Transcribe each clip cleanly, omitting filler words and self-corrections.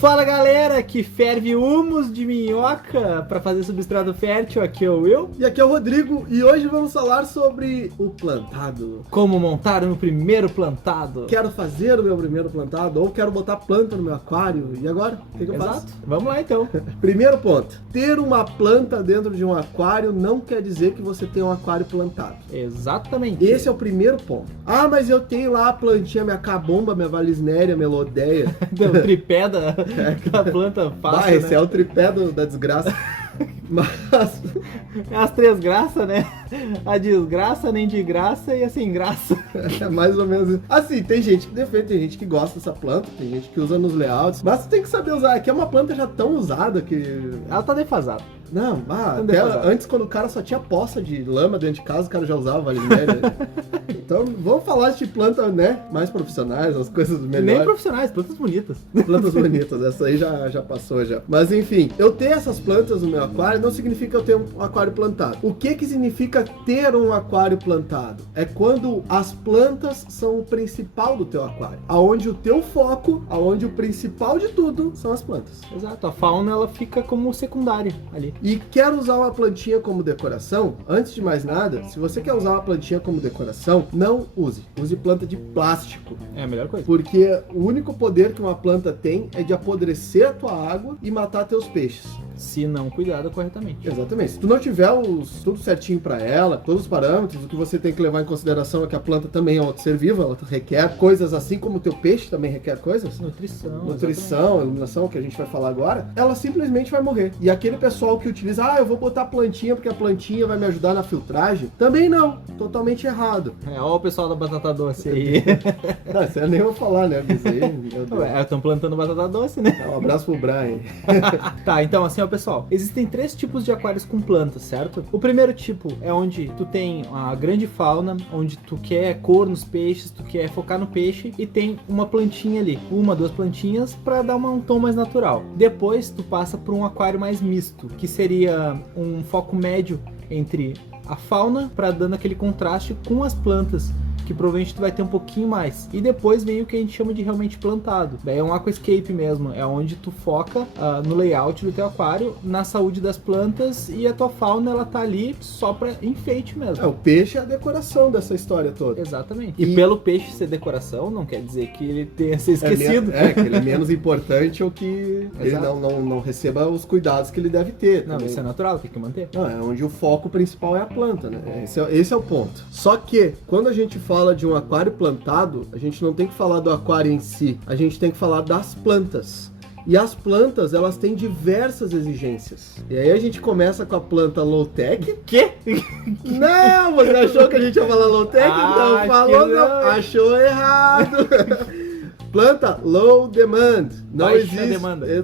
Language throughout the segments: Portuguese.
Fala galera, que ferve humus de minhoca para fazer substrato fértil, aqui é o Will. E aqui é o Rodrigo, e hoje vamos falar sobre o plantado. Como montar o meu primeiro plantado. Quero fazer o meu primeiro plantado, ou quero botar planta no meu aquário, e agora? O que eu faço? Vamos lá então. Primeiro ponto, ter uma planta dentro de um aquário não quer dizer que você tem um aquário plantado. Exatamente. Esse é o primeiro ponto. Ah, mas eu tenho lá a plantinha, minha cabomba, minha valisnéria, melodeia. O tripé da planta fácil, Esse é o tripé da desgraça. Mas... é as três graças, né? A desgraça, nem de graça e a sem graça. É mais ou menos isso. Assim, tem gente que defende, tem gente que gosta dessa planta, tem gente que usa nos layouts, mas você tem que saber usar. Aqui é uma planta já tão usada que... ela tá defasada. Não, até antes, quando o cara só tinha poça de lama dentro de casa, o cara já usava valisnéria. Então, vamos falar de planta, né, mais profissionais, as coisas melhores. Nem profissionais, plantas bonitas. Plantas bonitas, essa aí já passou já. Mas enfim, eu ter essas plantas no meu aquário não significa eu ter um aquário plantado. O que significa ter um aquário plantado? É quando as plantas são o principal do teu aquário. Aonde o teu foco, aonde o principal de tudo são as plantas. Exato, a fauna ela fica como secundária ali. E quer usar uma plantinha como decoração? Antes de mais nada, se você quer usar uma plantinha como decoração, não use. Use planta de plástico. É a melhor coisa. Porque o único poder que uma planta tem é de apodrecer a tua água e matar teus peixes. Se não cuidado corretamente. Exatamente. Se tu não tiver tudo certinho para ela, todos os parâmetros, o que você tem que levar em consideração é que a planta também é um outro ser vivo, ela requer coisas assim como o teu peixe também requer coisas. Nutrição, iluminação, que a gente vai falar agora, ela simplesmente vai morrer. E aquele pessoal que utiliza, eu vou botar plantinha porque a plantinha vai me ajudar na filtragem, também não. Totalmente errado. Ó o pessoal da batata doce aí. Não, isso eu nem vou falar, né? Estão plantando batata doce, né? Um abraço pro Brian. Tá, então assim, ó, pessoal, existem 3 tipos de aquários com plantas, certo? O primeiro tipo é onde tu tem a grande fauna, onde tu quer cor nos peixes, tu quer focar no peixe e tem uma plantinha ali, 1, 2 plantinhas para dar um tom mais natural. Depois tu passa por um aquário mais misto, que seria um foco médio entre a fauna para dando aquele contraste com as plantas, que provavelmente tu vai ter um pouquinho mais. E depois vem o que a gente chama de realmente plantado. Daí é um aquascape mesmo, é onde tu foca no layout do teu aquário, na saúde das plantas, e a tua fauna ela tá ali só pra enfeite mesmo. O peixe é a decoração dessa história toda. Exatamente. E pelo peixe ser decoração, não quer dizer que ele tenha sido esquecido. Que ele é menos importante ou que ele não receba os cuidados que ele deve ter. Não, isso é natural, tem que manter. Não, é onde o foco principal é a planta, né? Esse é o ponto. Só que, quando a gente fala de um aquário plantado, a gente não tem que falar do aquário em si, a gente tem que falar das plantas. E as plantas, elas têm diversas exigências. E aí a gente começa com a planta low-tech. Quê? Não, você achou que a gente ia falar low-tech? Não, falou não. Achou errado. Planta low demand.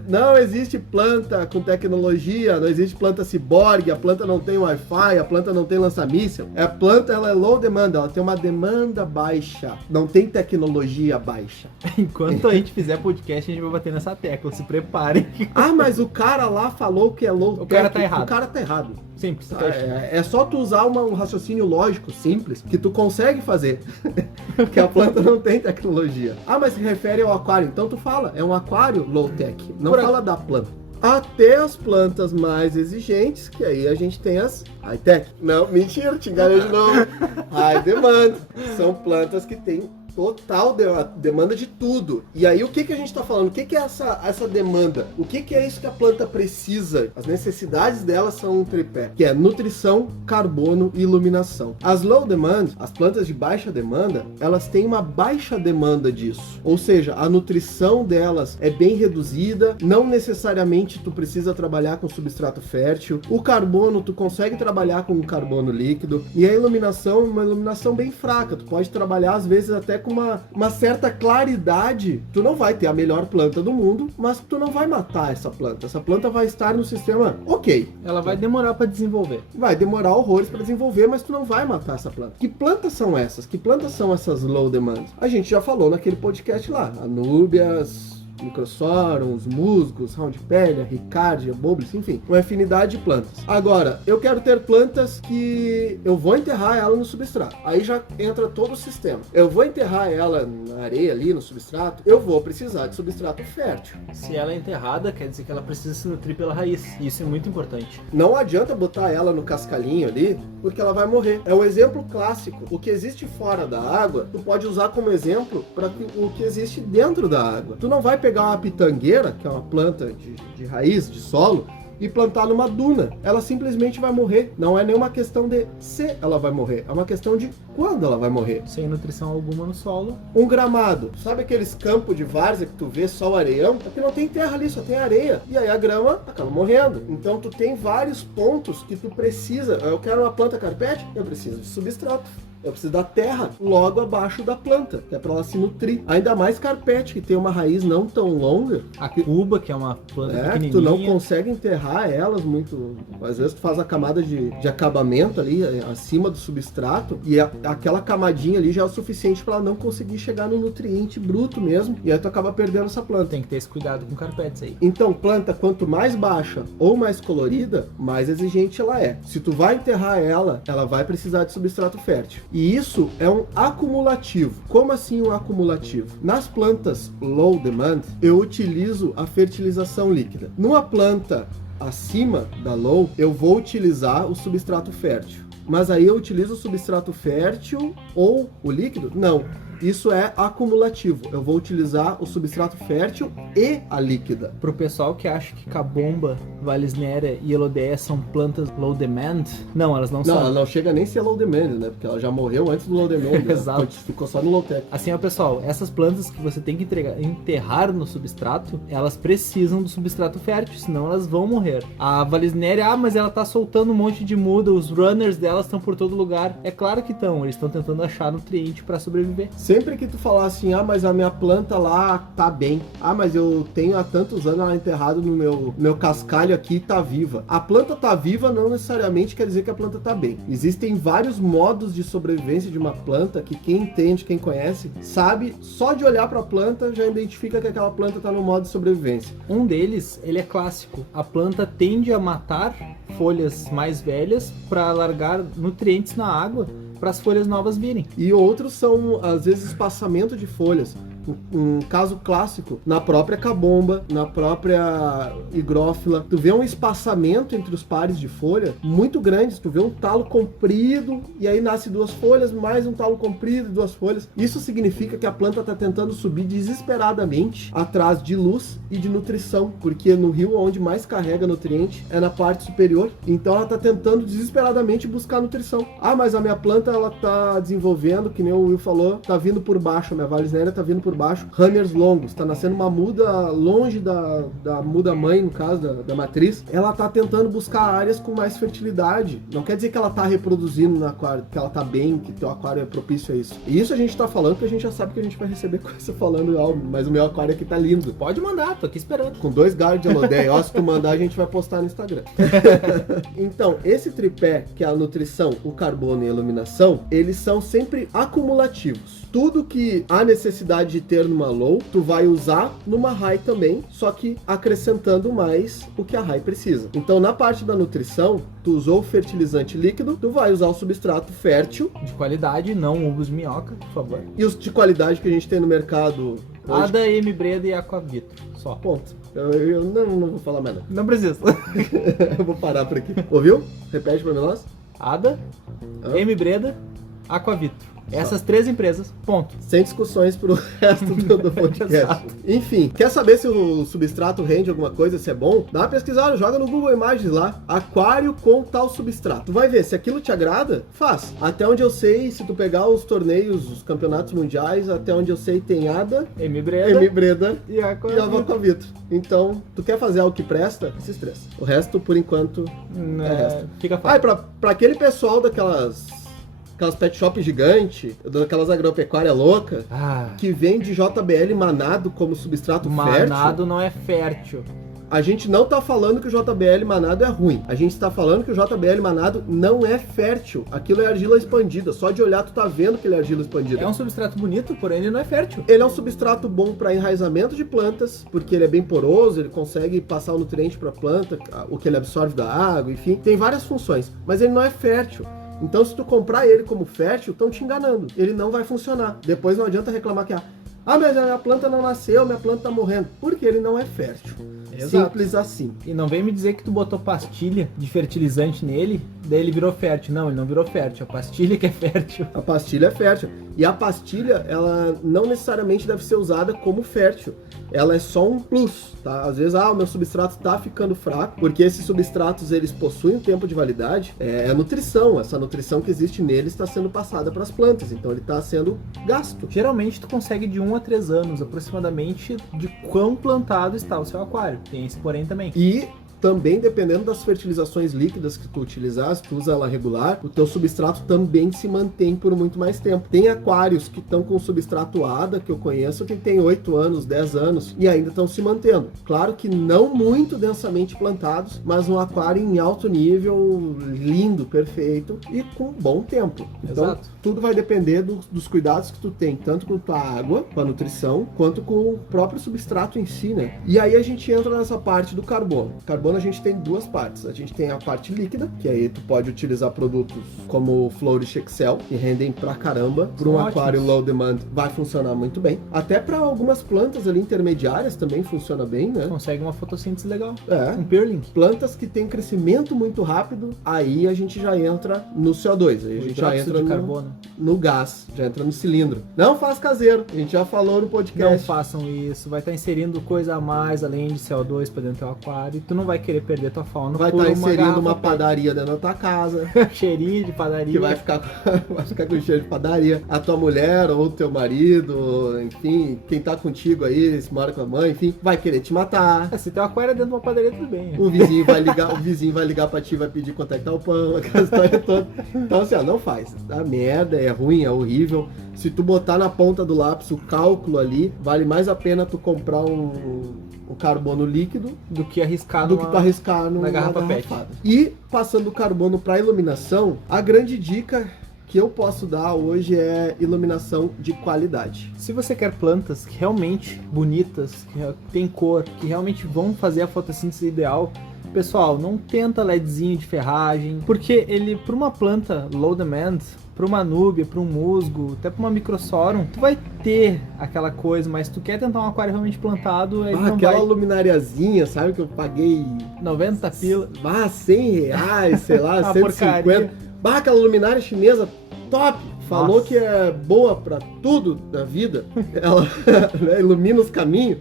Não existe planta com tecnologia, não existe planta ciborgue, a planta não tem Wi-Fi, a planta não tem lança-míssil. A planta ela é low demand, ela tem uma demanda baixa, não tem tecnologia baixa. Enquanto a gente fizer podcast, a gente vai bater nessa tecla, se preparem. Mas o cara lá falou que é low tech. O cara tá errado. O cara tá errado. Simples. É só tu usar um raciocínio lógico simples que tu consegue fazer. Que a planta não tem tecnologia. Mas se refere ao aquário, então tu fala, é um aquário low-tech. Não fala da planta. Até as plantas mais exigentes, que aí a gente tem as high-tech. Não, mentira, te enganei de novo. High demand. São plantas que têm total demanda de tudo. E aí o que a gente está falando? O que é essa demanda? O que é isso que a planta precisa? As necessidades dela são um tripé, que é nutrição, carbono e iluminação. As low demand, as plantas de baixa demanda, elas têm uma baixa demanda disso. Ou seja, a nutrição delas é bem reduzida, não necessariamente tu precisa trabalhar com substrato fértil. O carbono, tu consegue trabalhar com um carbono líquido. E a iluminação, uma iluminação bem fraca. Tu pode trabalhar às vezes até com uma certa claridade. Tu não vai ter a melhor planta do mundo, mas tu não vai matar essa planta. Essa planta vai estar no sistema ok. Ela vai demorar para desenvolver. Vai demorar horrores para desenvolver, mas tu não vai matar essa planta. Que plantas são essas? Que plantas são essas low demand? A gente já falou naquele podcast lá. Anúbias, Microsorums, musgos, roundpelia, ricardia, bobles, enfim, uma infinidade de plantas. Agora, eu quero ter plantas que eu vou enterrar ela no substrato. Aí já entra todo o sistema. Eu vou enterrar ela na areia ali, no substrato, eu vou precisar de substrato fértil. Se ela é enterrada, quer dizer que ela precisa se nutrir pela raiz. Isso é muito importante. Não adianta botar ela no cascalhinho ali, porque ela vai morrer. É um exemplo clássico. O que existe fora da água, tu pode usar como exemplo para o que existe dentro da água. Tu não vai pegar uma pitangueira, que é uma planta de raiz, de solo, e plantar numa duna. Ela simplesmente vai morrer. Não é nenhuma questão de se ela vai morrer, é uma questão de quando ela vai morrer. Sem nutrição alguma no solo. Um gramado. Sabe aqueles campos de várzea que tu vê só o areião? É que não tem terra ali, só tem areia. E aí a grama acaba morrendo. Então tu tem vários pontos que tu precisa. Eu quero uma planta carpete, eu preciso de substrato. Eu preciso da terra logo abaixo da planta, que é para ela se nutrir. Ainda mais carpete, que tem uma raiz não tão longa. A cuba, que é uma planta pequenininha. Tu não consegue enterrar elas muito. Às vezes tu faz a camada de acabamento ali, acima do substrato, e aquela camadinha ali já é o suficiente para ela não conseguir chegar no nutriente bruto mesmo, e aí tu acaba perdendo essa planta. Tem que ter esse cuidado com carpetes aí. Então, planta, quanto mais baixa ou mais colorida, mais exigente ela é. Se tu vai enterrar ela, ela vai precisar de substrato fértil. E isso é um acumulativo. Como assim um acumulativo? Nas plantas low demand, eu utilizo a fertilização líquida. Numa planta acima da low, eu vou utilizar o substrato fértil. Mas aí eu utilizo o substrato fértil ou o líquido? Não. Isso é acumulativo. Eu vou utilizar o substrato fértil e a líquida. Pro pessoal que acha que Cabomba, Vallisneria e Elodea são plantas low demand, não, elas não são. Não, ela não chega nem a ser low demand, né? Porque ela já morreu antes do low demand. Exato. Ficou só no low tech. Assim, ó, pessoal, essas plantas que você tem que enterrar no substrato, elas precisam do substrato fértil, senão elas vão morrer. A Vallisneria, mas ela tá soltando um monte de muda, os runners delas estão por todo lugar. É claro que estão, eles estão tentando achar nutriente para sobreviver. Sempre que tu falar assim, mas a minha planta lá tá bem. Mas eu tenho há tantos anos ela enterrado no meu cascalho aqui e tá viva. A planta tá viva não necessariamente quer dizer que a planta tá bem. Existem vários modos de sobrevivência de uma planta que quem entende, quem conhece, sabe, só de olhar pra planta já identifica que aquela planta tá no modo de sobrevivência. Um deles, ele é clássico. A planta tende a matar folhas mais velhas para largar nutrientes na água para as folhas novas virem. E outros são, às vezes, espaçamento de folhas. Um caso clássico, na própria cabomba, na própria higrófila, tu vê um espaçamento entre os pares de folha muito grande, tu vê um talo comprido e aí nasce duas folhas, mais um talo comprido e duas folhas. Isso significa que a planta está tentando subir desesperadamente atrás de luz e de nutrição, porque no rio onde mais carrega nutriente é na parte superior, então ela está tentando desesperadamente buscar nutrição. Mas a minha planta ela tá desenvolvendo, que nem o Will falou, tá vindo por baixo, a minha Vallisneria tá vindo por baixo, runners longos, tá nascendo uma muda longe da muda mãe, no caso da matriz, ela tá tentando buscar áreas com mais fertilidade. Não quer dizer que ela tá reproduzindo no aquário, que ela tá bem, que teu aquário é propício a isso. E isso a gente tá falando que a gente já sabe que a gente vai receber coisa falando, mas o meu aquário aqui tá lindo. Pode mandar, tô aqui esperando. Com 2 galhos de Elodea, se tu mandar a gente vai postar no Instagram. Então, esse tripé, que é a nutrição, o carbono e a iluminação, eles são sempre acumulativos. Tudo que há necessidade de ter numa low, tu vai usar numa high também, só que acrescentando mais o que a high precisa. Então, na parte da nutrição, tu usou o fertilizante líquido, tu vai usar o substrato fértil. De qualidade, não ovos de minhoca, por favor. E os de qualidade que a gente tem no mercado hoje? Ada, M-Breda e Aquavitro, só. Ponto. Eu não vou falar mais nada. Não precisa. Eu vou parar por aqui. Ouviu? Repete pra nós. Ada, M-Breda, Aquavitro. Essas 3 empresas, ponto. Sem discussões pro resto do podcast. Enfim, quer saber se o substrato rende alguma coisa, se é bom? Dá uma pesquisada, joga no Google Imagens lá. Aquário com tal substrato. Tu vai ver, se aquilo te agrada, faz. Até onde eu sei, se tu pegar os torneios, os campeonatos mundiais, até onde eu sei tem Ada, M-Breda e Aquavitro. Então, tu quer fazer algo que presta? Esses 3. O resto, por enquanto, é resto. Fica fácil. Pra aquele pessoal aquelas pet shop gigante, daquelas agropecuária louca, que vende JBL manado como substrato fértil. Manado não é fértil. A gente não tá falando que o JBL manado é ruim. A gente tá falando que o JBL manado não é fértil. Aquilo é argila expandida. Só de olhar tu tá vendo que ele é argila expandida. É um substrato bonito, porém ele não é fértil. Ele é um substrato bom para enraizamento de plantas, porque ele é bem poroso, ele consegue passar o nutriente para a planta, o que ele absorve da água, enfim. Tem várias funções, mas ele não é fértil. Então, se tu comprar ele como fértil, estão te enganando. Ele não vai funcionar. Depois não adianta reclamar que mas a minha planta não nasceu, minha planta tá morrendo. Porque ele não é fértil. Exato. Simples assim. E não vem me dizer que tu botou pastilha de fertilizante nele, daí ele virou fértil. Não, ele não virou fértil. A pastilha que é fértil. A pastilha é fértil. E a pastilha, ela não necessariamente deve ser usada como fértil. Ela é só um plus, tá? Às vezes, o meu substrato tá ficando fraco, porque esses substratos, eles possuem um tempo de validade. É a nutrição. Essa nutrição que existe neles está sendo passada para as plantas. Então, ele está sendo gasto. Geralmente, tu consegue de 1 a 3 anos, aproximadamente, de quão plantado está o seu aquário. Tem esse porém também. E também, dependendo das fertilizações líquidas que tu utilizar, se tu usa ela regular, o teu substrato também se mantém por muito mais tempo. Tem aquários que estão com substrato ADA, que eu conheço, que tem 8 anos, 10 anos, e ainda estão se mantendo. Claro que não muito densamente plantados, mas um aquário em alto nível, lindo, perfeito, e com bom tempo. Então, Exato. Tudo vai depender dos cuidados que tu tem, tanto com a tua água, com a nutrição, quanto com o próprio substrato em si, né? E aí a gente entra nessa parte do carbono. Carbono a gente tem duas partes. A gente tem a parte líquida, que aí tu pode utilizar produtos como o Flourish Excel, que rendem pra caramba. Para um aquário low demand vai funcionar muito bem. Até para algumas plantas ali intermediárias também funciona bem, né? Consegue uma fotossíntese legal. É. Um pearling. Plantas que têm crescimento muito rápido, aí a gente já entra no CO2. Aí a gente já entra de carbono. No gás, já entra no cilindro. Não faz caseiro, a gente já falou no podcast. Não façam isso, vai estar inserindo coisa a mais além de CO2 para dentro do teu aquário e tu não vai querer perder tua fauna. Vai estar inserindo uma padaria dentro da tua casa. Cheirinho de padaria. Que vai ficar com cheiro de padaria. A tua mulher ou teu marido, enfim, quem tá contigo aí, se mora com a mãe, enfim, vai querer te matar. Se teu aquário é dentro de uma padaria, tudo bem. O vizinho vai ligar pra ti, vai pedir quanto é que tá o pão, aquela história toda. Então assim, não faz. Dá merda, é ruim, é horrível. Se tu botar na ponta do lápis o cálculo ali, vale mais a pena tu comprar um carbono líquido do que arriscar tu arriscar na garrafa PET. E passando o carbono para iluminação, a grande dica que eu posso dar hoje é iluminação de qualidade. Se você quer plantas que realmente bonitas, que tem cor, que realmente vão fazer a fotossíntese ideal, pessoal, não tenta LEDzinho de ferragem, porque ele, para uma planta low demand, para uma núbia, para um musgo, até para uma microsorum, tu vai ter aquela coisa, mas tu quer tentar um aquário realmente plantado, aí não aquela vai... luminariazinha, sabe, que eu paguei 90 pila, 100 reais, sei lá, 150. Porcaria. Aquela luminária chinesa top, falou Nossa. que é boa para tudo da vida, ela ilumina os caminhos.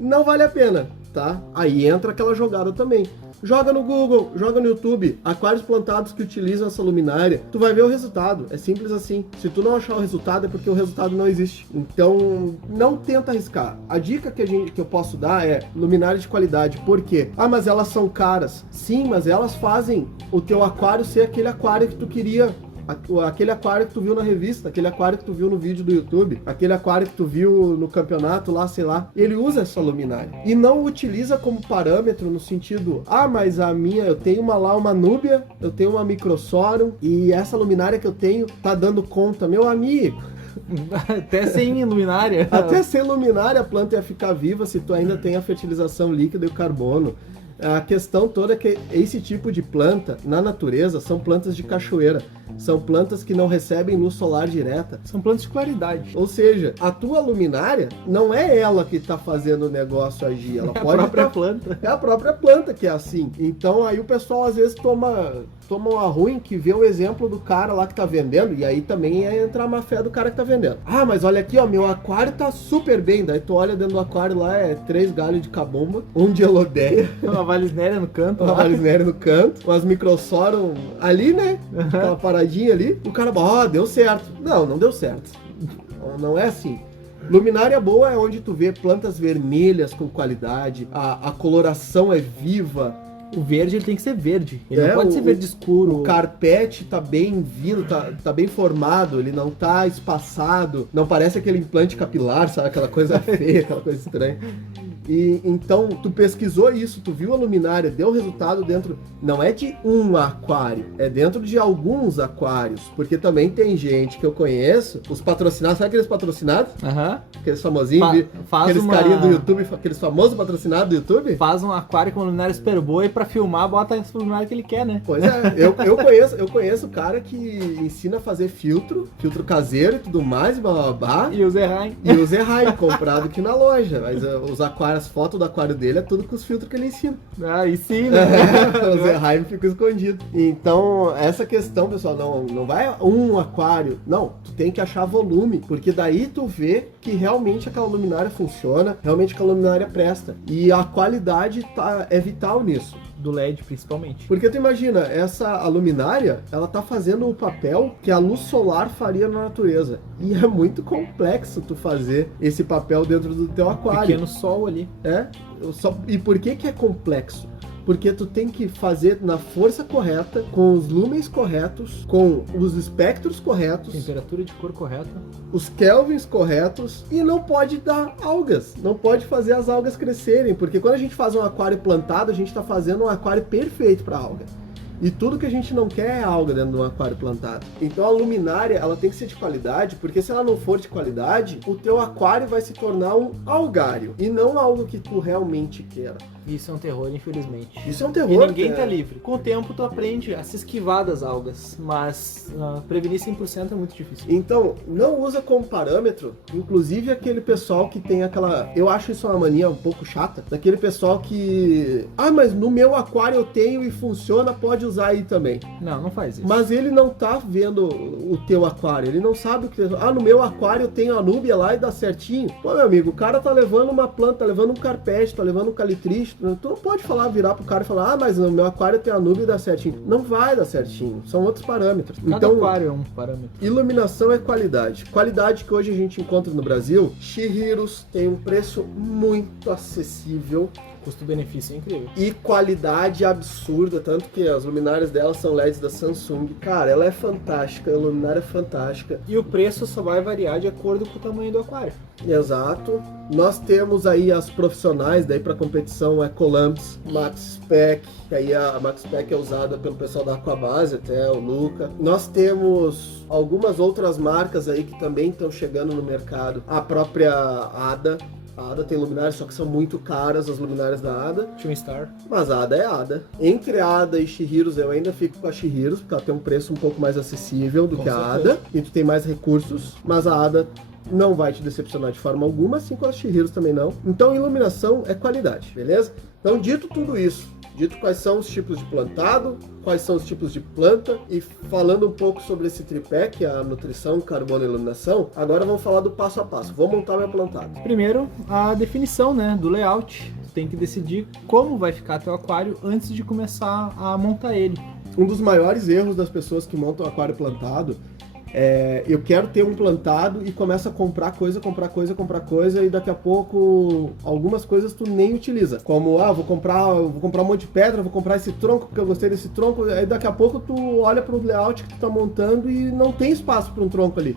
Não vale a pena, tá? Aí entra aquela jogada também. Joga no Google, joga no YouTube, aquários plantados que utilizam essa luminária, tu vai ver o resultado, é simples assim. Se tu não achar o resultado é porque o resultado não existe. Então, não tenta arriscar. A dica que eu posso dar é luminária de qualidade. Por quê? Mas elas são caras. Sim, mas elas fazem o teu aquário ser aquele aquário que tu queria. Aquele aquário que tu viu na revista, aquele aquário que tu viu no vídeo do YouTube, aquele aquário que tu viu no campeonato lá, sei lá, ele usa essa luminária. E não utiliza como parâmetro no sentido, mas a minha, eu tenho uma núbia, eu tenho uma microsorum, e essa luminária que eu tenho tá dando conta. Meu amigo, até sem luminária. Até sem luminária a planta ia ficar viva se tu ainda tem a fertilização líquida e o carbono. A questão toda é que esse tipo de planta, na natureza, são plantas de cachoeira. São plantas que não recebem luz solar direta. São plantas de claridade. Ou seja, a tua luminária não é ela que está fazendo o negócio agir. Ela pode a própria planta. É a própria planta que é assim. Então aí o pessoal às vezes toma uma ruim que vê o exemplo do cara lá que tá vendendo, e aí também é entrar a má fé do cara que tá vendendo. Mas olha aqui, ó, meu aquário tá super bem. Daí tu olha dentro do aquário lá, é 3 galhos de cabomba, um de elodeia. Uma valisnéria no canto. Uma valisnéria no canto, umas microsorum ali, né? Aquela paradinha ali. O cara, deu certo. Não deu certo. Não é assim. Luminária boa é onde tu vê plantas vermelhas com qualidade, a coloração é viva. O verde ele tem que ser verde, ele não pode ser verde escuro. O carpete tá bem vindo, tá bem formado, ele não tá espaçado, não parece aquele implante capilar, sabe? Aquela coisa feia, aquela coisa estranha. E então tu pesquisou isso, tu viu a luminária, deu resultado dentro, não é de um aquário, é dentro de alguns aquários, porque também tem gente que eu conheço, os patrocinados, sabe aqueles patrocinados? Aham. Aqueles famosinhos, aqueles carinha do YouTube, aqueles famosos patrocinados do YouTube? Faz um aquário com uma luminária super boa e pra filmar bota a luminária que ele quer, né? Pois é, eu conheço o cara que ensina a fazer filtro caseiro e tudo mais, blá blá blá. E o Zerheim. E o Zerheim, comprado aqui na loja. Mas os aquários, as fotos do aquário dele é tudo com os filtros que ele ensina. Aí sim, né? O Zerheim fica escondido. Então, essa questão, pessoal, não vai um aquário. Não, tu tem que achar volume, porque daí tu vê que realmente aquela luminária funciona, realmente aquela luminária presta. E a qualidade é vital nisso. Do LED, principalmente. Porque tu imagina, a luminária, ela tá fazendo o papel que a luz solar faria na natureza. E é muito complexo tu fazer esse papel dentro do teu aquário. Pequeno sol ali. E por que é complexo? Porque tu tem que fazer na força correta, com os lumens corretos, com os espectros corretos, temperatura de cor correta, os kelvins corretos, e não pode dar algas, não pode fazer as algas crescerem, porque quando a gente faz um aquário plantado, a gente está fazendo um aquário perfeito para alga. E tudo que a gente não quer é alga dentro de um aquário plantado. Então a luminária, ela tem que ser de qualidade, porque se ela não for de qualidade, o teu aquário vai se tornar um algário, e não algo que tu realmente queira. Isso é um terror, infelizmente. Isso é um terror. E ninguém tá livre. Com o tempo tu aprende a se esquivar das algas, mas prevenir 100% é muito difícil. Então, não usa como parâmetro, inclusive aquele pessoal que tem aquela... Eu acho isso uma mania um pouco chata, daquele pessoal que... mas no meu aquário eu tenho e funciona, pode usar aí também. Não faz isso. Mas ele não tá vendo o teu aquário, ele não sabe o que... no meu aquário eu tenho a núbia lá e dá certinho. Pô, meu amigo, o cara tá levando uma planta, tá levando um carpete, tá levando um calitriste. Tu não pode virar pro cara e falar, mas no meu aquário tem a nuvem e dá certinho. Não vai dar certinho, são outros parâmetros. Cada aquário é um parâmetro. Iluminação é qualidade. Qualidade que hoje a gente encontra no Brasil, Shihiros tem um preço muito acessível. Custo-benefício é incrível. E qualidade absurda, tanto que as luminárias dela são LEDs da Samsung. Cara, ela é fantástica, a luminária é fantástica. E o preço só vai variar de acordo com o tamanho do aquário. Exato. Nós temos aí as profissionais daí para competição, Ecolamps, Max Spec, que aí a Max Spec é usada pelo pessoal da Aquabase, até o Luca. Nós temos algumas outras marcas aí que também estão chegando no mercado. A própria Ada. A Ada tem luminárias, só que são muito caras as luminárias da Ada. Twin Star. Mas a Ada é Ada. Entre a Ada e Shihiros, eu ainda fico com a Shihiros, porque ela tem um preço um pouco mais acessível do que a Ada. E tu tem mais recursos, mas a Ada não vai te decepcionar de forma alguma, assim como as Shihiros também não. Então, iluminação é qualidade, beleza? Então, dito tudo isso, dito quais são os tipos de plantado, quais são os tipos de planta, e falando um pouco sobre esse tripé, que é a nutrição, carbono e iluminação, agora vamos falar do passo a passo. Vou montar meu plantado. Primeiro, a definição, né, do layout. Tu tem que decidir como vai ficar teu aquário antes de começar a montar ele. Um dos maiores erros das pessoas que montam aquário plantado eu quero ter um plantado e começa a comprar coisa, e daqui a pouco algumas coisas tu nem utiliza. Como, vou comprar um monte de pedra, vou comprar esse tronco porque eu gostei desse tronco, aí daqui a pouco tu olha pro layout que tu tá montando e não tem espaço para um tronco ali.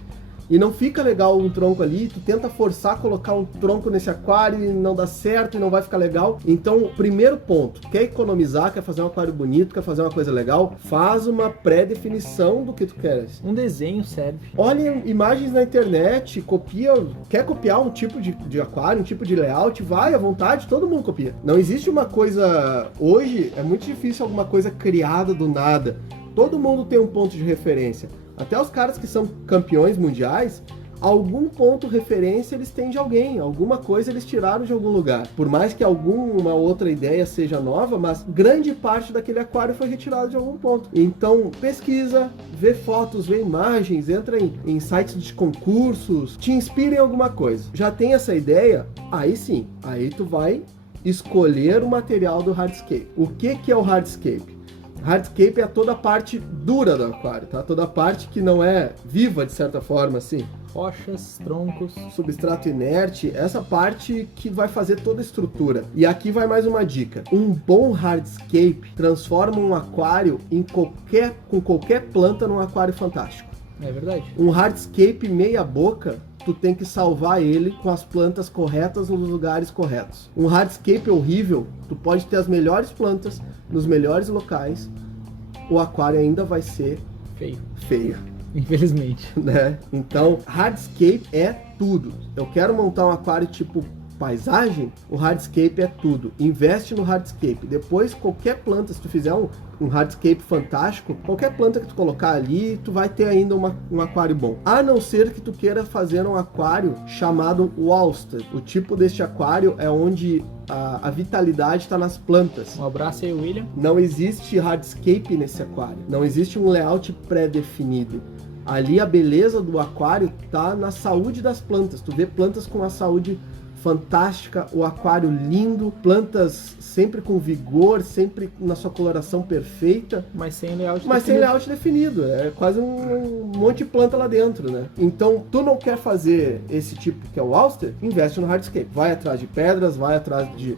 E não fica legal um tronco ali, tu tenta forçar colocar um tronco nesse aquário e não dá certo e não vai ficar legal. Então, primeiro ponto, quer economizar, quer fazer um aquário bonito, quer fazer uma coisa legal, faz uma pré-definição do que tu queres. Um desenho serve. Olha imagens na internet, quer copiar um tipo de aquário, um tipo de layout, vai à vontade, todo mundo copia. Não existe uma coisa, hoje é muito difícil alguma coisa criada do nada. Todo mundo tem um ponto de referência. Até os caras que são campeões mundiais, algum ponto de referência eles têm de alguém, alguma coisa eles tiraram de algum lugar. Por mais que alguma outra ideia seja nova, mas grande parte daquele aquário foi retirado de algum ponto. Então, pesquisa, vê fotos, vê imagens, entra em sites de concursos, te inspira em alguma coisa. Já tem essa ideia? Aí sim, aí tu vai escolher o material do hardscape. O que é o hardscape? Hardscape é toda a parte dura do aquário, tá? Toda a parte que não é viva, de certa forma, assim. Rochas, troncos, substrato inerte, essa parte que vai fazer toda a estrutura. E aqui vai mais uma dica. Um bom hardscape transforma um aquário com qualquer planta num aquário fantástico. É verdade. Um hardscape meia boca, tu tem que salvar ele com as plantas corretas nos lugares corretos. Um hardscape horrível, tu pode ter as melhores plantas nos melhores locais, o aquário ainda vai ser feio. Infelizmente. Né? Então, hardscape é tudo. Eu quero montar um aquário tipo paisagem, o hardscape é tudo. Investe no hardscape. Depois, qualquer planta, se tu fizer um hardscape fantástico, qualquer planta que tu colocar ali, tu vai ter ainda um aquário bom. A não ser que tu queira fazer um aquário chamado Wallster. O tipo deste aquário é onde a vitalidade está nas plantas. Um abraço aí, William. Não existe hardscape nesse aquário. Não existe um layout pré-definido. Ali a beleza do aquário tá na saúde das plantas. Tu vê plantas com a saúde fantástica, o aquário lindo, plantas sempre com vigor, sempre na sua coloração perfeita. Mas sem layout definido. É quase um monte de planta lá dentro, né? Então, tu não quer fazer esse tipo que é o Wallster, investe no hardscape. Vai atrás de pedras, vai atrás de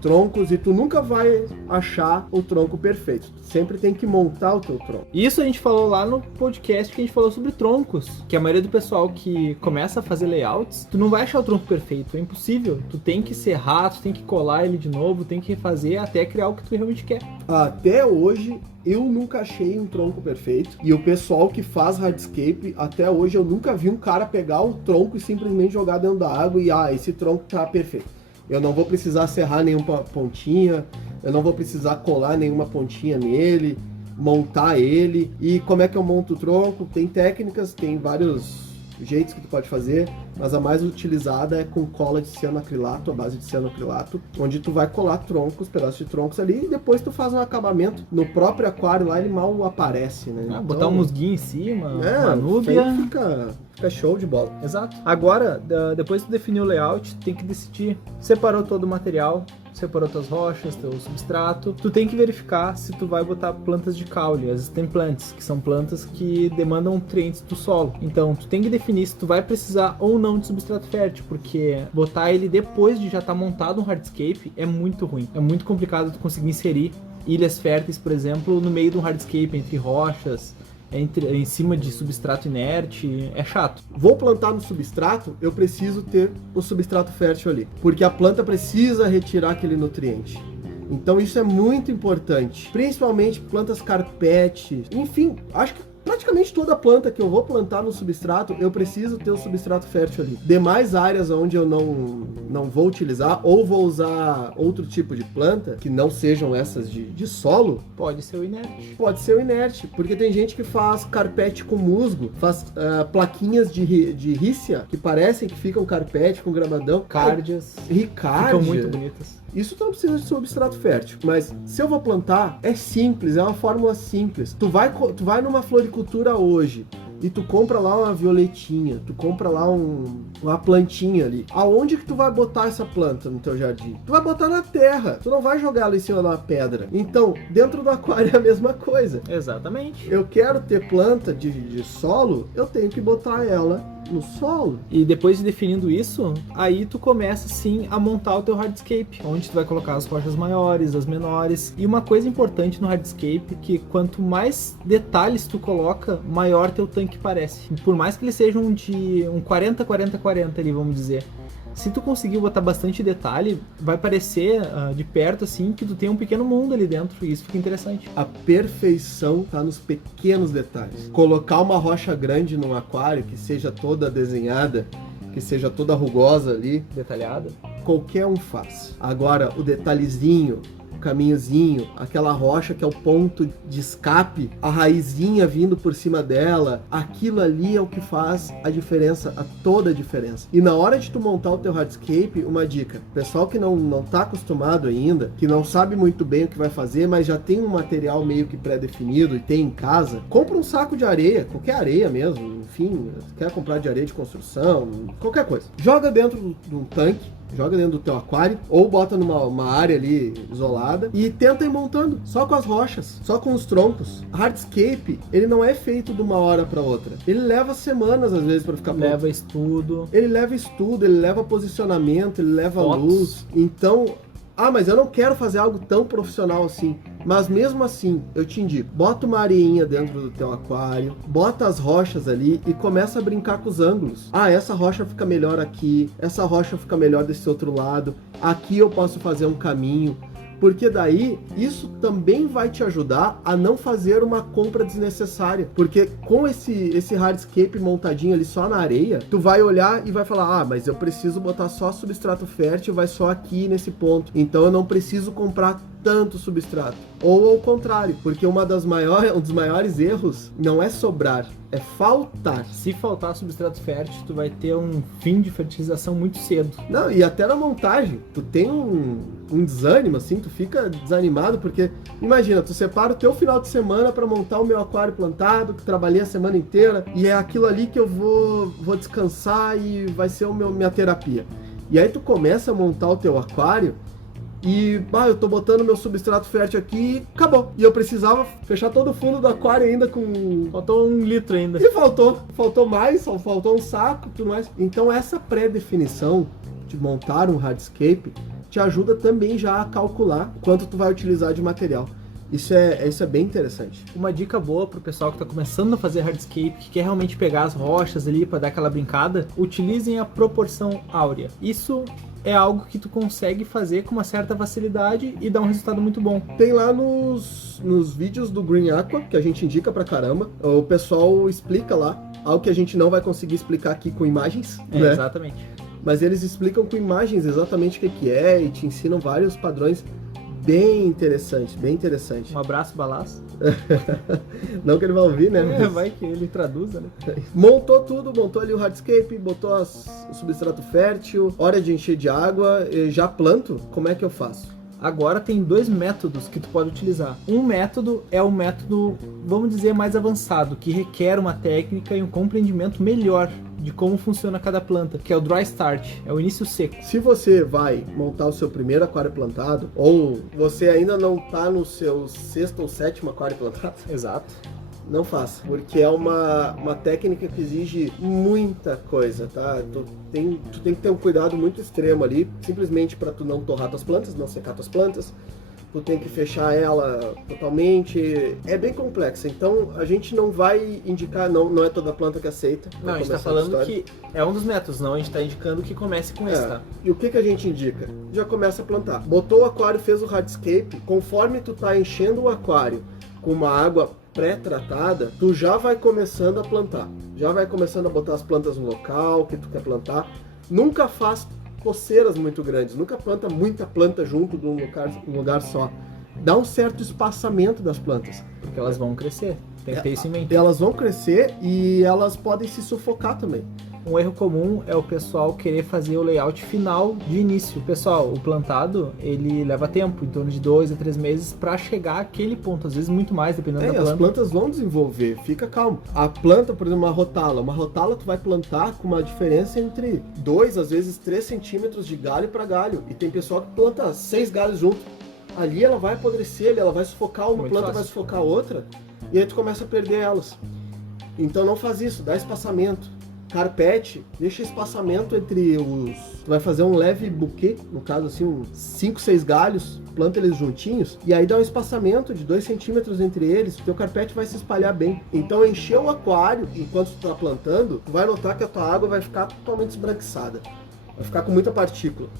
troncos, e tu nunca vai achar o tronco perfeito. Tu sempre tem que montar o teu tronco. Isso a gente falou lá no podcast que a gente falou sobre troncos, que a maioria do pessoal que começa a fazer layouts, tu não vai achar o tronco perfeito, é impossível. Tu tem que serrar, tu tem que colar ele de novo, tem que refazer até criar o que tu realmente quer. Até hoje, eu nunca achei um tronco perfeito, e o pessoal que faz hardscape, até hoje eu nunca vi um cara pegar o tronco e simplesmente jogar dentro da água e esse tronco tá perfeito. Eu não vou precisar serrar nenhuma pontinha, eu não vou precisar colar nenhuma pontinha nele, montar ele. E como é que eu monto o tronco? Tem técnicas, tem vários jeitos que tu pode fazer, mas a mais utilizada é com cola de cianoacrilato, a base de cianoacrilato, onde tu vai colar troncos, pedaços de troncos ali, e depois tu faz um acabamento. No próprio aquário lá ele mal aparece, né? Então, botar um musguinho em cima, uma núvia. Fica show de bola. Exato. Agora, depois que tu definiu o layout, tem que decidir. Separou todo o material, separou tuas rochas, teu substrato. Tu tem que verificar se tu vai botar plantas de caule, as stem plants, que são plantas que demandam nutrientes do solo. Então, tu tem que definir se tu vai precisar ou não de substrato fértil, porque botar ele depois de já estar montado um hardscape é muito ruim. É muito complicado tu conseguir inserir ilhas férteis, por exemplo, no meio de um hardscape, entre rochas, em cima de substrato inerte, é chato. Vou plantar no substrato, eu preciso ter o substrato fértil ali, porque a planta precisa retirar aquele nutriente. Então isso é muito importante, principalmente plantas carpete, enfim, acho que praticamente toda planta que eu vou plantar no substrato, eu preciso ter o substrato fértil ali. Demais áreas onde eu não vou utilizar, ou vou usar outro tipo de planta, que não sejam essas de solo. Pode ser o inerte. Pode ser o inerte, porque tem gente que faz carpete com musgo, faz plaquinhas de rícia, que parecem que ficam carpete com gramadão. Cárdias. Ricárdia. Ficam muito bonitas. Isso tu não precisa de substrato fértil, mas se eu vou plantar, é simples, é uma fórmula simples. Tu vai numa floricultura hoje e tu compra lá uma violetinha, tu compra lá uma plantinha ali. Aonde que tu vai botar essa planta no teu jardim? Tu vai botar na terra, tu não vai jogar ela em cima de uma pedra. Então, dentro do aquário é a mesma coisa. Exatamente. Eu quero ter planta de solo, eu tenho que botar ela no solo. E depois de definindo isso, aí tu começa sim a montar o teu hardscape, onde tu vai colocar as rochas maiores, as menores. E uma coisa importante no hardscape é que quanto mais detalhes tu coloca, maior teu tanque parece. Por mais que eles sejam de um 40-40-40 ali, vamos dizer. Se tu conseguir botar bastante detalhe, vai parecer de perto assim que tu tem um pequeno mundo ali dentro, e isso fica interessante. A perfeição tá nos pequenos detalhes. Colocar uma rocha grande num aquário que seja toda desenhada, que seja toda rugosa ali, Detalhada. qualquer um faz. Agora, o detalhezinho, caminhozinho, aquela rocha que é o ponto de escape, a raizinha vindo por cima dela, aquilo ali é o que faz a diferença, toda a diferença. E na hora de tu montar o teu hardscape, uma dica, pessoal que não tá acostumado ainda, que não sabe muito bem o que vai fazer, mas já tem um material meio que pré-definido e tem em casa, compra um saco de areia, qualquer areia mesmo, enfim, quer comprar de areia de construção, qualquer coisa. Joga dentro de um tanque, joga dentro do teu aquário, ou bota numa área ali isolada e tenta ir montando, só com as rochas, só com os troncos. Hardscape, ele não é feito de uma hora para outra. Ele leva semanas, às vezes, para ficar pronto. Leva estudo. Ele leva estudo, ele leva posicionamento, ele leva luz. Então, Ah, mas eu não quero fazer algo tão profissional assim. Mas mesmo assim, eu te indico, bota uma areinha dentro do teu aquário, bota as rochas ali e começa a brincar com os ângulos. Ah, essa rocha fica melhor aqui, essa rocha fica melhor desse outro lado, aqui eu posso fazer um caminho. Porque daí, isso também vai te ajudar a não fazer uma compra desnecessária. Porque com esse hardscape montadinho ali só na areia, tu vai olhar e vai falar, ah, mas eu preciso botar só substrato fértil, vai só aqui nesse ponto. Então eu não preciso comprar tanto substrato. Ou ao contrário, porque um dos maiores erros não é sobrar, é faltar. Se faltar substrato fértil, tu vai ter um fim de fertilização muito cedo. Não, e até na montagem, tu tem um desânimo, assim, tu fica desanimado, porque, imagina, tu separa o teu final de semana para montar o meu aquário plantado, que trabalhei a semana inteira, e é aquilo ali que eu vou descansar e vai ser minha terapia. E aí tu começa a montar o teu aquário, e, eu tô botando meu substrato fértil aqui e acabou. E eu precisava fechar todo o fundo do aquário ainda com... Faltou 1 litro ainda. E faltou mais, só faltou um saco e tudo mais. Então essa pré-definição de montar um hardscape te ajuda também já a calcular quanto tu vai utilizar de material. Isso é bem interessante. Uma dica boa pro pessoal que tá começando a fazer hardscape, que quer realmente pegar as rochas ali para dar aquela brincada, utilizem a proporção áurea. Isso é algo que tu consegue fazer com uma certa facilidade e dá um resultado muito bom. Tem lá nos vídeos do Green Aqua, que a gente indica pra caramba, o pessoal explica lá, algo que a gente não vai conseguir explicar aqui com imagens, né? Exatamente. Mas eles explicam com imagens exatamente o que é e te ensinam vários padrões bem interessantes, bem interessante. Um abraço, Balaço. Não que ele vai ouvir, né? Vai que ele traduza, né? Montou tudo, montou ali o hardscape, botou o substrato fértil, hora de encher de água, já planto, como é que eu faço? Agora tem 2 métodos que tu pode utilizar. Um método é o método, vamos dizer, mais avançado, que requer uma técnica e um compreendimento melhor de como funciona cada planta, que é o dry start, é o início seco. Se você vai montar o seu primeiro aquário plantado, ou você ainda não está no seu 6º ou 7º aquário plantado, Exato. não faça, porque é uma técnica que exige muita coisa, tá? Tu tem que ter um cuidado muito extremo ali, simplesmente para tu não torrar tuas plantas, não secar tuas plantas. Tu tem que fechar ela totalmente. É bem complexa, então a gente não vai indicar, não é toda planta que aceita. Não, a gente tá falando que é um dos métodos, não, a gente tá indicando que comece com esse, tá? E o que a gente indica? Já começa a plantar. Botou o aquário, fez o hardscape, conforme tu tá enchendo o aquário com uma água pré-tratada, tu já vai começando a plantar. Já vai começando a botar as plantas no local que tu quer plantar. Nunca faz coceiras muito grandes, nunca planta muita planta junto de um lugar só. Dá um certo espaçamento das plantas. Porque elas vão crescer, tem que ter isso em mente. Elas vão crescer e elas podem se sufocar também. Um erro comum é o pessoal querer fazer o layout final de início. Pessoal, o plantado, ele leva tempo, em torno de 2 a 3 meses para chegar àquele ponto, às vezes muito mais, dependendo da planta. As plantas vão desenvolver, fica calmo. A planta, por exemplo, uma rotala tu vai plantar com uma diferença entre 2, às vezes 3 centímetros de galho para galho. E tem pessoal que planta 6 galhos junto. Ali ela vai apodrecer, ela vai sufocar uma Muito planta, fácil. vai sufocar a outra, e aí tu começa a perder elas. Então não faz isso, dá espaçamento. Carpete, deixa espaçamento entre os... Tu vai fazer um leve buquê, no caso assim, uns 5, 6 galhos, planta eles juntinhos, e aí dá um espaçamento de 2 centímetros entre eles, o teu carpete vai se espalhar bem. Então encher o aquário, enquanto tu tá plantando, tu vai notar que a tua água vai ficar totalmente esbranquiçada, vai ficar com muita partícula.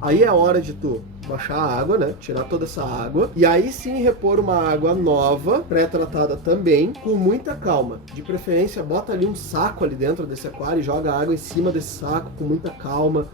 Aí é hora de tu baixar a água, né? Tirar toda essa água. E aí sim repor uma água nova, pré-tratada também, com muita calma. De preferência, bota ali um saco ali dentro desse aquário e joga a água em cima desse saco com muita calma.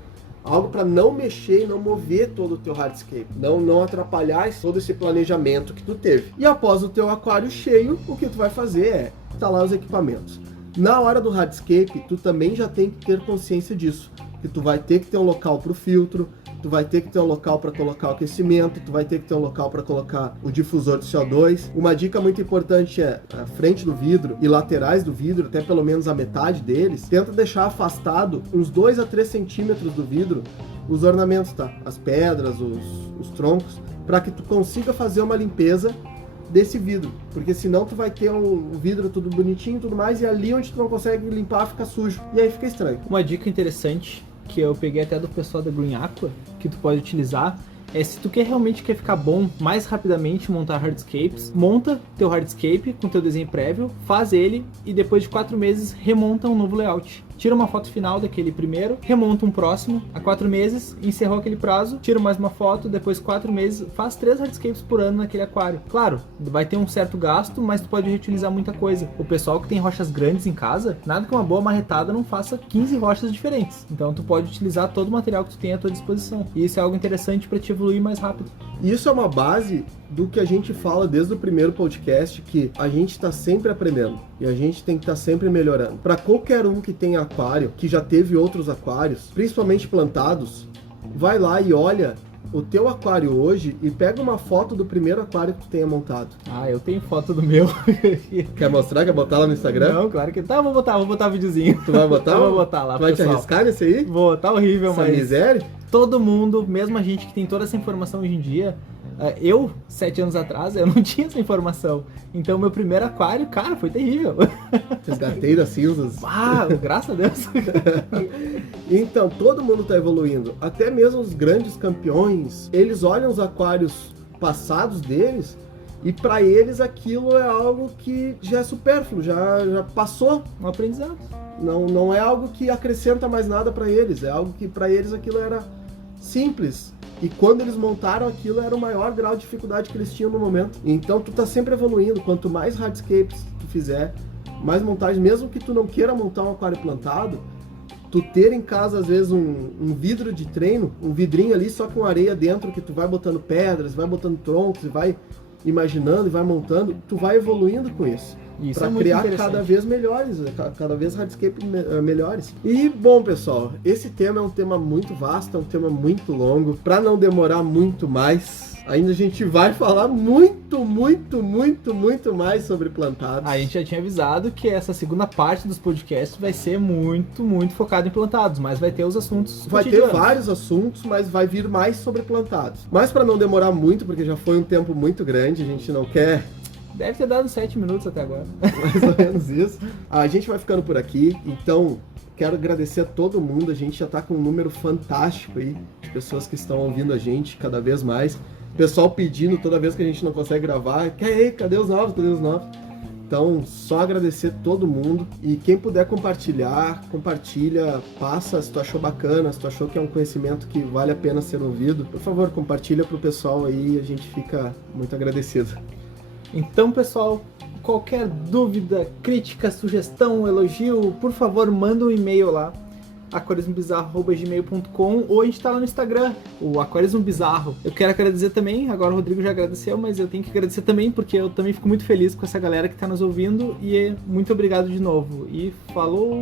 Algo para não mexer e não mover todo o teu hardscape. Não atrapalhar todo esse planejamento que tu teve. E após o teu aquário cheio, o que tu vai fazer é instalar os equipamentos. Na hora do hardscape, tu também já tem que ter consciência disso. Que tu vai ter que ter um local para o filtro, tu vai ter que ter um local para colocar o aquecimento, tu vai ter que ter um local para colocar o difusor de CO2. Uma dica muito importante é a frente do vidro e laterais do vidro, até pelo menos a metade deles, tenta deixar afastado uns 2 a 3 centímetros do vidro os ornamentos, tá? As pedras, os troncos, para que tu consiga fazer uma limpeza desse vidro, porque senão tu vai ter o vidro tudo bonitinho e tudo mais, e ali onde tu não consegue limpar fica sujo, e aí fica estranho. Uma dica interessante que eu peguei até do pessoal da Green Aqua, que tu pode utilizar, Se tu quer ficar bom mais rapidamente montar hardscapes, monta teu hardscape com teu desenho prévio, faz ele e depois de 4 meses remonta um novo layout. Tira uma foto final daquele primeiro, remonta um próximo, a 4 meses, encerrou aquele prazo, tira mais uma foto, depois 4 meses, faz 3 hardscapes por ano naquele aquário. Claro, vai ter um certo gasto, mas tu pode reutilizar muita coisa. O pessoal que tem rochas grandes em casa, nada que uma boa marretada não faça 15 rochas diferentes. Então tu pode utilizar todo o material que tu tem à tua disposição. E isso é algo interessante para te evoluir mais rápido. Isso é uma base do que a gente fala desde o primeiro podcast, que a gente está sempre aprendendo e a gente tem que estar sempre melhorando. Para qualquer um que tem aquário, que já teve outros aquários, principalmente plantados, vai lá e olha o teu aquário hoje e pega uma foto do primeiro aquário que tu tenha montado. Eu tenho foto do meu. Quer mostrar? Quer botar lá no Instagram? Não, claro que tá. Vou botar o videozinho. Tu vai botar? Vou botar lá, tu vai pessoal. te arriscar nesse aí? Vou, tá horrível, Essa mas... miséria? Todo mundo, mesmo a gente que tem toda essa informação hoje em dia, eu, 7 anos atrás, eu não tinha essa informação. Então, meu primeiro aquário, cara, foi terrível. Resgatei das cinzas. Graças a Deus. Então, todo mundo tá evoluindo. Até mesmo os grandes campeões, eles olham os aquários passados deles e para eles aquilo é algo que já é supérfluo, já passou. Um aprendizado. Não é algo que acrescenta mais nada para eles, é algo que para eles aquilo era simples. E quando eles montaram aquilo, era o maior grau de dificuldade que eles tinham no momento. Então tu tá sempre evoluindo. Quanto mais hardscapes tu fizer, mais montagem, mesmo que tu não queira montar um aquário plantado, tu ter em casa às vezes um vidro de treino, um vidrinho ali só com areia dentro, que tu vai botando pedras, vai botando troncos, e vai imaginando e vai montando, tu vai evoluindo com isso. Isso para é muito criar cada vez melhores, cada vez hardscape melhores. E bom, pessoal, esse tema é um tema muito vasto, é um tema muito longo. Para não demorar muito mais, ainda a gente vai falar muito mais sobre plantados. A gente já tinha avisado que essa segunda parte dos podcasts vai ser muito focado em plantados, mas vai ter os assuntos Vai ter vários assuntos, mas vai vir mais sobre plantados. Mas para não demorar muito, porque já foi um tempo muito grande, a gente não quer... Deve ter dado 7 minutos até agora. Mais ou menos isso. A gente vai ficando por aqui, então quero agradecer a todo mundo. A gente já tá com um número fantástico aí de pessoas que estão ouvindo a gente cada vez mais. Pessoal pedindo toda vez que a gente não consegue gravar, cadê os novos? Cadê os novos? Então, só agradecer todo mundo. E quem puder compartilha, passa se tu achou bacana, se tu achou que é um conhecimento que vale a pena ser ouvido. Por favor, compartilha pro pessoal aí, a gente fica muito agradecido. Então, pessoal, qualquer dúvida, crítica, sugestão, elogio, por favor, manda um e-mail lá, aquarismobizarro@gmail.com, ou a gente tá lá no Instagram, o Aquarismo Bizarro. Eu quero agradecer também, agora o Rodrigo já agradeceu, mas eu tenho que agradecer também, porque eu também fico muito feliz com essa galera que tá nos ouvindo, e muito obrigado de novo. E falou!